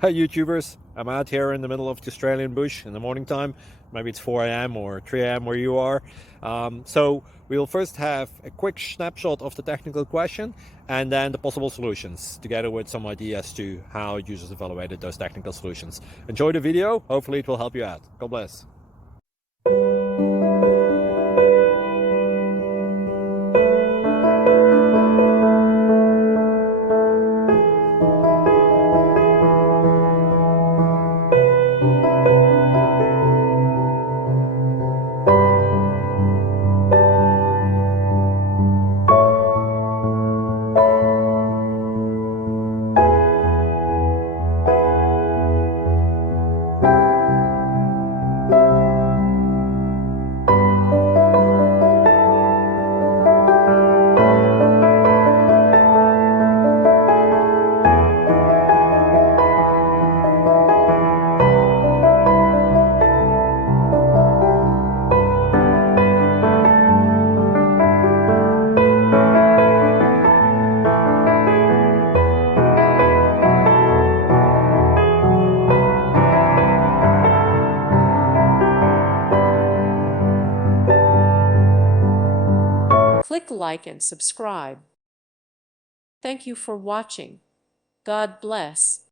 Hi YouTubers, I'm out here in the middle of the Australian bush in the morning time. Maybe it's 4 a.m. or 3 a.m. where you are. So we'll first have a quick snapshot of the technical question and then the possible solutions, together with some ideas to how users evaluated those technical solutions. Enjoy the video, hopefully it will help you out. God bless. Click like and subscribe. Thank you for watching. God bless.